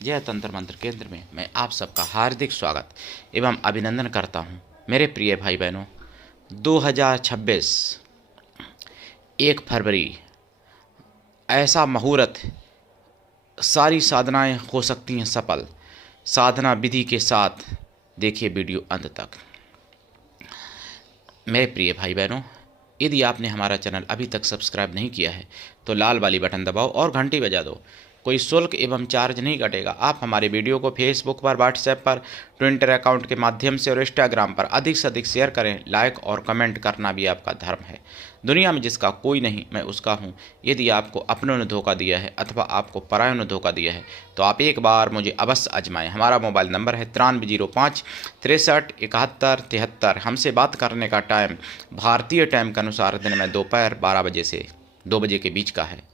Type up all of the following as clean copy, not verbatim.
जय तंत्र मंत्र केंद्र में मैं आप सबका हार्दिक स्वागत एवं अभिनंदन करता हूं। मेरे प्रिय भाई बहनों, 2026 1 फरवरी ऐसा मुहूर्त, सारी साधनाएं हो सकती हैं सफल। साधना विधि के साथ देखिए वीडियो अंत तक। मेरे प्रिय भाई बहनों, यदि आपने हमारा चैनल अभी तक सब्सक्राइब नहीं किया है तो लाल वाली बटन दबाओ और घंटी बजा दो। कोई शुल्क एवं चार्ज नहीं कटेगा। आप हमारे वीडियो को फेसबुक पर, व्हाट्सएप पर, ट्विटर अकाउंट के माध्यम से और इंस्टाग्राम पर अधिक से अधिक शेयर करें। लाइक और कमेंट करना भी आपका धर्म है। दुनिया में जिसका कोई नहीं मैं उसका हूँ। यदि आपको अपनों ने धोखा दिया है अथवा आपको परायों ने धोखा दिया है तो आप एक बार मुझे अवश्य आजमाएं। हमारा मोबाइल नंबर है 9305 63 71 73। हमसे बात करने का टाइम भारतीय टाइम के अनुसार दिन में दोपहर 12 बजे से 2 बजे के बीच का है।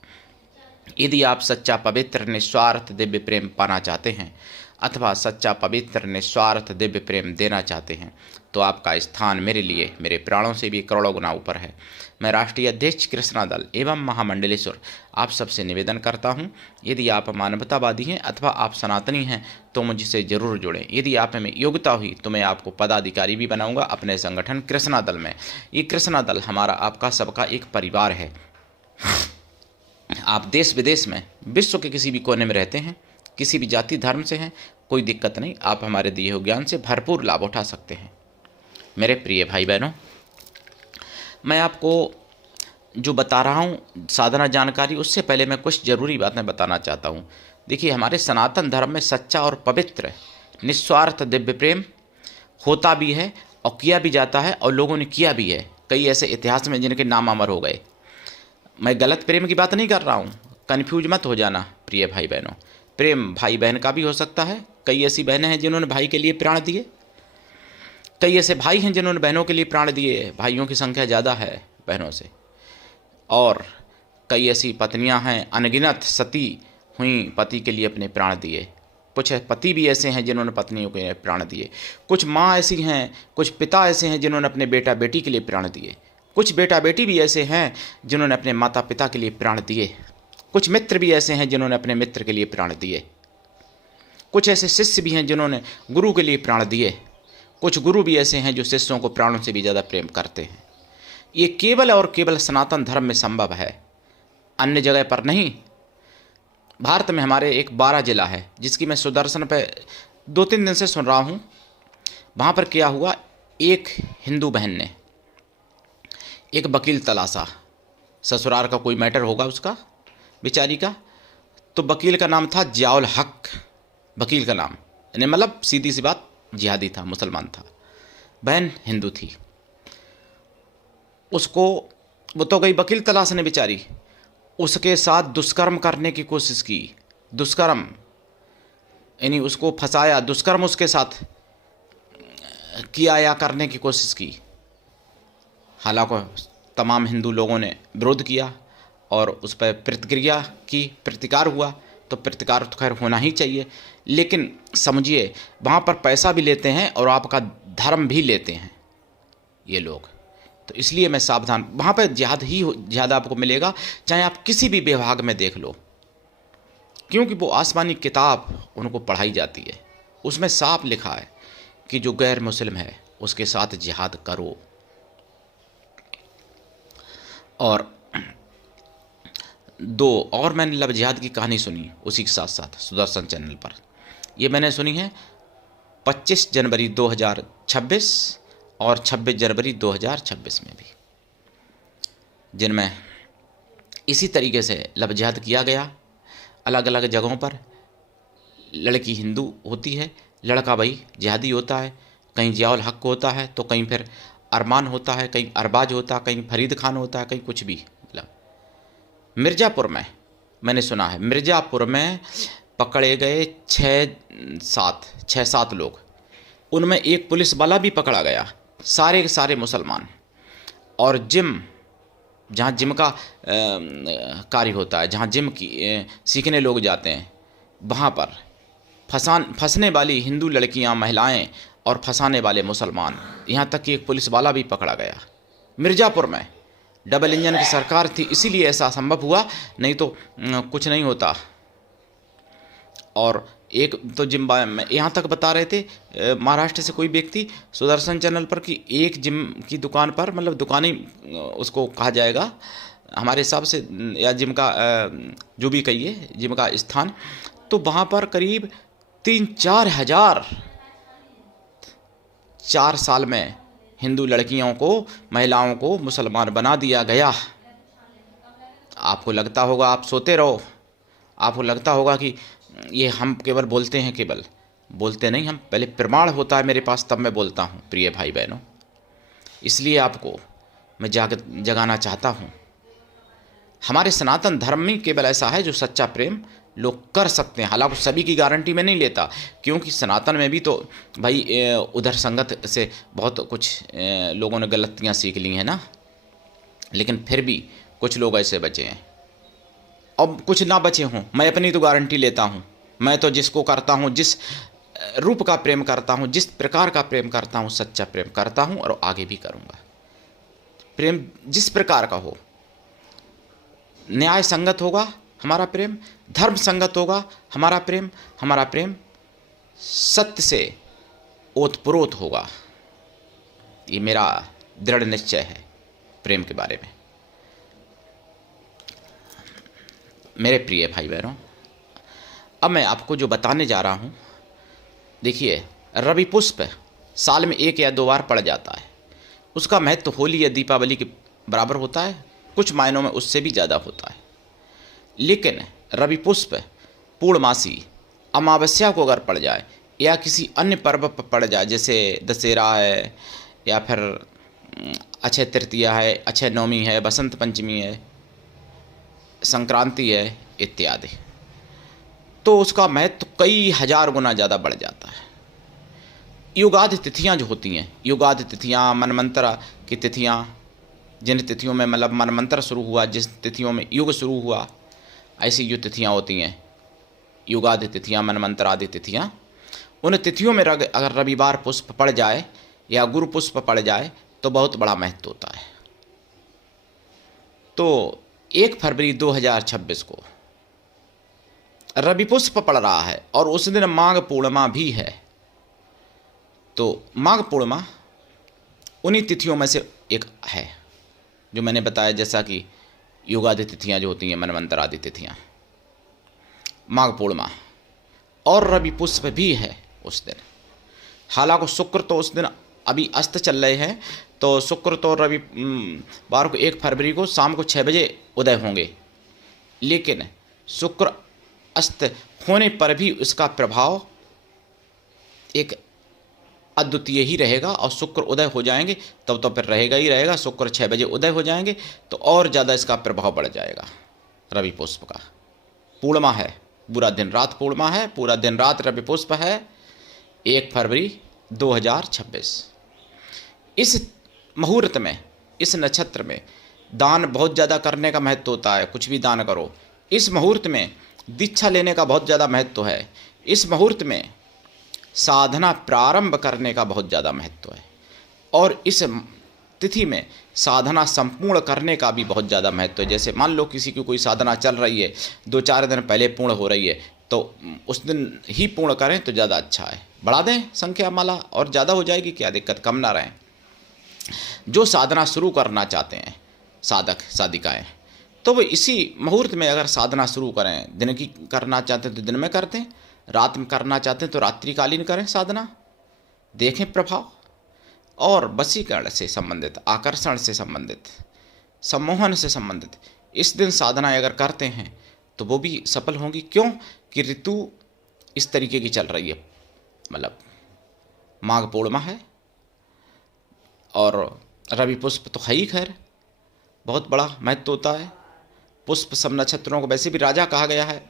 यदि आप सच्चा पवित्र निस्वार्थ दिव्य प्रेम पाना चाहते हैं अथवा सच्चा पवित्र निस्वार्थ दिव्य प्रेम देना चाहते हैं तो आपका स्थान मेरे लिए, मेरे प्राणों से भी करोड़ों गुना ऊपर है। मैं राष्ट्रीय अध्यक्ष कृष्णा दल एवं महामंडलेश्वर आप सबसे निवेदन करता हूं, यदि आप मानवतावादी हैं अथवा आप सनातनी हैं तो मुझसे जरूर जुड़ें। यदि आप में योग्यता हुई तो मैं आपको पदाधिकारी भी बनाऊंगा अपने संगठन कृष्णा दल में। ये कृष्णा दल हमारा, आपका, सबका एक परिवार है। आप देश विदेश में, विश्व के किसी भी कोने में रहते हैं, किसी भी जाति धर्म से हैं, कोई दिक्कत नहीं। आप हमारे दिए हुए ज्ञान से भरपूर लाभ उठा सकते हैं। मेरे प्रिय भाई बहनों, मैं आपको जो बता रहा हूँ साधना जानकारी, उससे पहले मैं कुछ ज़रूरी बातें बताना चाहता हूँ। देखिए, हमारे सनातन धर्म में सच्चा और पवित्र निस्वार्थ दिव्य प्रेम होता भी है और किया भी जाता है और लोगों ने किया भी है। कई ऐसे इतिहास में जिनके नाम अमर हो गए। मैं गलत प्रेम की बात नहीं कर रहा हूँ, कन्फ्यूज मत हो जाना प्रिय भाई बहनों। प्रेम भाई बहन का भी हो सकता है। कई ऐसी बहनें हैं जिन्होंने भाई के लिए प्राण दिए, कई ऐसे भाई हैं जिन्होंने बहनों के लिए प्राण दिए। भाइयों की संख्या ज़्यादा है बहनों से। और कई ऐसी पत्नियां हैं अनगिनत सती हुई, पति के लिए अपने प्राण दिए। कुछ पति भी ऐसे हैं जिन्होंने पत्नियों के लिए प्राण दिए। कुछ माँ ऐसी हैं, कुछ पिता ऐसे हैं जिन्होंने अपने बेटा बेटी के लिए प्राण दिए। कुछ बेटा बेटी भी ऐसे हैं जिन्होंने अपने माता पिता के लिए प्राण दिए। कुछ मित्र भी ऐसे हैं जिन्होंने अपने मित्र के लिए प्राण दिए। कुछ ऐसे शिष्य भी हैं जिन्होंने गुरु के लिए प्राण दिए। कुछ गुरु भी ऐसे हैं जो शिष्यों को प्राणों से भी ज़्यादा प्रेम करते हैं। ये केवल और केवल सनातन धर्म में संभव है, अन्य जगह पर नहीं। भारत में हमारे एक 12 जिला है जिसकी मैं सुदर्शन पे 2-3 दिन से सुन रहा हूँ। वहाँ पर क्या हुआ, एक हिंदू बहन ने एक वकील तलाशा। ससुराल का कोई मैटर होगा उसका, बेचारी का। तो वकील का नाम था जियाउल हक। वकील का नाम यानी मतलब सीधी सी बात, जिहादी था, मुसलमान था। बहन हिंदू थी। उसको, वो तो गई वकील तलाशने बेचारी, उसके साथ दुष्कर्म करने की कोशिश की। दुष्कर्म यानी उसको फंसाया, दुष्कर्म उसके साथ किया या करने की कोशिश की। हालांकि तमाम हिंदू लोगों ने विरोध किया और उस पर प्रतिक्रिया की, प्रतिकार हुआ। तो प्रतिकार तो खैर होना ही चाहिए, लेकिन समझिए वहाँ पर पैसा भी लेते हैं और आपका धर्म भी लेते हैं ये लोग। तो इसलिए मैं सावधान, वहाँ पर जिहाद ही ज़्यादा आपको मिलेगा, चाहे आप किसी भी विभाग में देख लो, क्योंकि वो आसमानी किताब उनको पढ़ाई जाती है। उसमें साफ लिखा है कि जो गैर मुस्लिम है उसके साथ जिहाद करो। और और मैंने लव जिहाद की कहानी सुनी उसी के साथ साथ सुदर्शन चैनल पर। ये मैंने सुनी है 25 जनवरी 2026 और 26 जनवरी 2026 में भी, जिनमें इसी तरीके से लव जिहाद किया गया। अलग अलग जगहों पर लड़की हिंदू होती है, लड़का भाई जिहादी होता है। कहीं जियाउल हक होता है तो कहीं फिर अरमान होता है, कहीं अरबाज होता है, कहीं फरीद खान होता है, कहीं कुछ भी। मिर्ज़ापुर में मैंने सुना है, मिर्ज़ापुर में पकड़े गए 6-7 लोग, उनमें एक पुलिस वाला भी पकड़ा गया, सारे के सारे मुसलमान। और जिम, जहाँ जिम का कार्य होता है, जहाँ जिम की सीखने लोग जाते हैं, वहाँ पर फंसने वाली हिंदू लड़कियाँ, महिलाएं और फंसाने वाले मुसलमान। यहाँ तक कि एक पुलिस वाला भी पकड़ा गया मिर्ज़ापुर में। डबल इंजन की सरकार थी इसीलिए ऐसा संभव हुआ, नहीं तो कुछ नहीं होता। और एक तो जिम में यहाँ तक बता रहे थे महाराष्ट्र से कोई व्यक्ति सुदर्शन चैनल पर कि एक जिम की दुकान पर, मतलब दुकान ही उसको कहा जाएगा हमारे हिसाब से, या जिम का जो भी कहिए जिम का स्थान, तो वहाँ पर करीब 3-4 हज़ार 4 साल में हिंदू लड़कियों को, महिलाओं को मुसलमान बना दिया गया। आपको लगता होगा आप सोते रहो, आपको लगता होगा कि ये हम केवल बोलते हैं, केवल बोलते नहीं, हम पहले प्रमाण होता है मेरे पास तब मैं बोलता हूँ प्रिय भाई बहनों। इसलिए आपको मैं जगाना चाहता हूँ, हमारे सनातन धर्म में केवल ऐसा है जो सच्चा प्रेम लोग कर सकते हैं। हालांकि सभी की गारंटी मैं नहीं लेता, क्योंकि सनातन में भी तो भाई उधर संगत से बहुत कुछ लोगों ने गलतियाँ सीख ली हैं ना, लेकिन फिर भी कुछ लोग ऐसे बचे हैं, अब कुछ ना बचे हों। मैं अपनी तो गारंटी लेता हूँ, मैं तो जिसको करता हूँ, जिस रूप का प्रेम करता हूँ, जिस प्रकार का प्रेम करता हूँ, सच्चा प्रेम करता हूँ और आगे भी करूँगा। प्रेम जिस प्रकार का हो, न्याय संगत होगा हमारा प्रेम, धर्म संगत होगा हमारा प्रेम सत्य से ओतप्रोत होगा। ये मेरा दृढ़ निश्चय है प्रेम के बारे में। मेरे प्रिय भाई बहनों, अब मैं आपको जो बताने जा रहा हूँ, देखिए रवि पुष्प साल में 1 या 2 बार पड़ जाता है। उसका महत्व होली या दीपावली के बराबर होता है, कुछ मायनों में उससे भी ज़्यादा होता है। लेकिन रवि पुष्प पूर्णमासी अमावस्या को अगर पड़ जाए या किसी अन्य पर्व पर पड़ जाए, जैसे दशहरा है या फिर अक्षय तृतीया है, अक्षय नवमी है, बसंत पंचमी है, संक्रांति है इत्यादि, तो उसका महत्व कई हज़ार गुना ज़्यादा बढ़ जाता है। युगादि तिथियाँ जो होती हैं, युगादि तिथियाँ, मनमंत्र की तिथियाँ, जिन तिथियों में मतलब मनमंत्र शुरू हुआ, जिस तिथियों में युग शुरू हुआ, ऐसी जो तिथियाँ होती हैं युगादि तिथियाँ, मनमंत्र आदि तिथियाँ, उन तिथियों में अगर रविवार पुष्प पड़ जाए या गुरु पुष्प पड़ जाए तो बहुत बड़ा महत्व होता है। तो 1 फरवरी 2026 को रवि पुष्प पड़ रहा है और उस दिन माघ पूर्णिमा भी है। तो माघ पूर्णिमा उन्हीं तिथियों में से एक है जो मैंने बताया, जैसा कि युगादि तिथियाँ जो होती हैं, मनवंतर आदि तिथियाँ, माघ पूर्णिमा और रवि पुष्प भी है उस दिन। हालांकि शुक्र तो उस दिन अभी अस्त चल रहे हैं, तो शुक्र तो रविवार को 1 फरवरी को शाम को 6 बजे उदय होंगे, लेकिन शुक्र अस्त होने पर भी उसका प्रभाव एक अद्वितीय ही रहेगा, और शुक्र उदय हो जाएंगे तब तो फिर रहेगा ही रहेगा। शुक्र 6 बजे उदय हो जाएंगे तो और ज़्यादा इसका प्रभाव बढ़ जाएगा। रवि पुष्प का पूर्णिमा है, पूरा दिन रात पूर्णिमा है, पूरा दिन रात रवि पुष्प है, 1 फरवरी 2026। इस मुहूर्त में, इस नक्षत्र में दान बहुत ज़्यादा करने का महत्व होता है। कुछ भी दान करो। इस मुहूर्त में दीक्षा लेने का बहुत ज़्यादा महत्व है। इस मुहूर्त में साधना प्रारंभ करने का बहुत ज़्यादा महत्व है, और इस तिथि में साधना संपूर्ण करने का भी बहुत ज़्यादा महत्व है। जैसे मान लो किसी की कोई साधना चल रही है, 2-4 दिन पहले पूर्ण हो रही है, तो उस दिन ही पूर्ण करें तो ज़्यादा अच्छा है। बढ़ा दें संख्या माला और ज़्यादा हो जाएगी, क्या दिक्कत, कम ना रहें। जो साधना शुरू करना चाहते हैं साधक साधिकाएँ, तो वो इसी मुहूर्त में अगर साधना शुरू करें, दिन की करना चाहते हैं तो दिन में करते हैं, रात में करना चाहते हैं तो रात्रिकालीन करें साधना, देखें प्रभाव। और वशीकरण से संबंधित, आकर्षण से संबंधित, सम्मोहन से संबंधित इस दिन साधनाएं अगर करते हैं तो वो भी सफल होंगी। क्यों कि ऋतु इस तरीके की चल रही है, मतलब माघ पूर्णिमा है और रवि पुष्प तो है ही, खैर बहुत बड़ा महत्व होता है। पुष्प सब नक्षत्रों को वैसे भी राजा कहा गया है,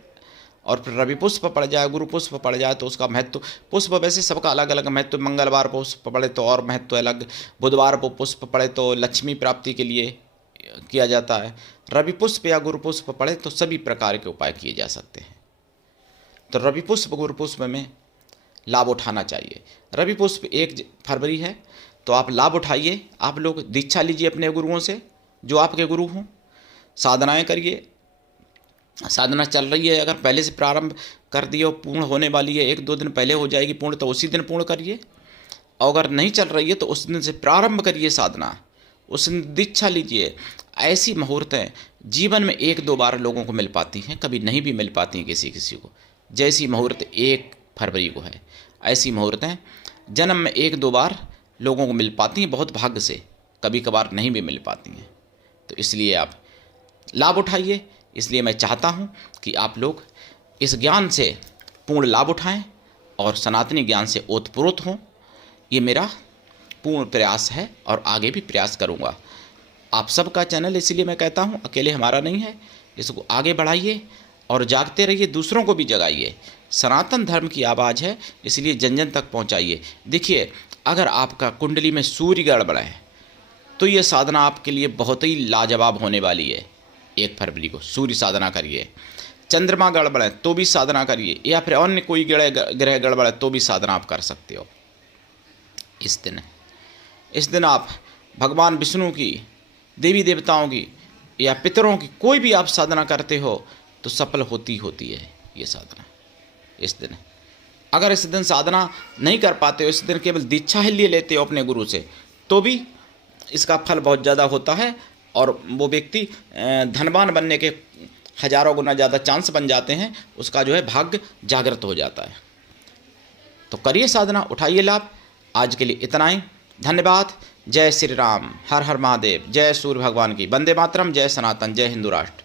और फिर रवि पुष्प पड़ जाए, गुरु पुष्प पड़ जाए तो उसका महत्व, पुष्प वैसे सबका अलग अलग महत्व। मंगलवार पुष्प पड़े तो और महत्व अलग, बुधवार को पुष्प पड़े तो लक्ष्मी प्राप्ति के लिए किया जाता है, रवि पुष्प या गुरु पुष्प पड़े तो सभी प्रकार के उपाय किए जा सकते हैं। तो रवि पुष्प गुरु पुष्प में लाभ उठाना चाहिए। रवि पुष्प 1 फरवरी है तो आप लाभ उठाइए। आप लोग दीक्षा लीजिए अपने गुरुओं से, जो आपके गुरु हों, साधनाएँ करिए, साधना चल रही है, अगर पहले से प्रारंभ कर दिए और पूर्ण होने वाली है, 1-2 दिन पहले हो जाएगी पूर्ण, तो उसी दिन पूर्ण करिए। और अगर नहीं चल रही है तो उस दिन से प्रारंभ करिए साधना, उस दिन दीक्षा लीजिए। ऐसी मुहूर्तें जीवन में 1-2 बार लोगों को मिल पाती हैं, कभी नहीं भी मिल पाती हैं किसी किसी को। जैसी मुहूर्त 1 फरवरी को है, ऐसी मुहूर्तें जन्म में 1-2 बार लोगों को मिल पाती हैं, बहुत भाग्य से, कभी कभार नहीं भी मिल पाती हैं। तो इसलिए आप लाभ उठाइए। इसलिए मैं चाहता हूँ कि आप लोग इस ज्ञान से पूर्ण लाभ उठाएं और सनातनी ज्ञान से ओतप्रोत हों। ये मेरा पूर्ण प्रयास है और आगे भी प्रयास करूँगा। आप सबका चैनल, इसलिए मैं कहता हूँ अकेले हमारा नहीं है, इसको आगे बढ़ाइए और जागते रहिए, दूसरों को भी जगाइए। सनातन धर्म की आवाज़ है, इसलिए जन जन तक पहुँचाइए। देखिए, अगर आपका कुंडली में सूर्य गड़बड़ है तो ये साधना आपके लिए बहुत ही लाजवाब होने वाली है। 1 फरवरी को सूर्य साधना करिए। चंद्रमा गड़बड़ है तो भी साधना करिए, या फिर अन्य कोई ग्रह गड़बड़ है तो भी साधना आप कर सकते हो। इस दिन आप भगवान विष्णु की, देवी देवताओं की या पितरों की कोई भी आप साधना करते हो तो सफल होती है ये साधना। इस दिन अगर इस दिन साधना नहीं कर पाते हो, इस दिन केवल दीक्षा ही ले लेते हो अपने गुरु से, तो भी इसका फल बहुत ज़्यादा होता है और वो व्यक्ति धनवान बनने के हजारों गुना ज़्यादा चांस बन जाते हैं, उसका जो है भाग्य जागृत हो जाता है। तो करिए साधना, उठाइए लाभ। आज के लिए इतना ही, धन्यवाद। जय श्री राम, हर हर महादेव, जय सूर्य भगवान की, वंदे मातरम, जय सनातन, जय हिंदू राष्ट्र।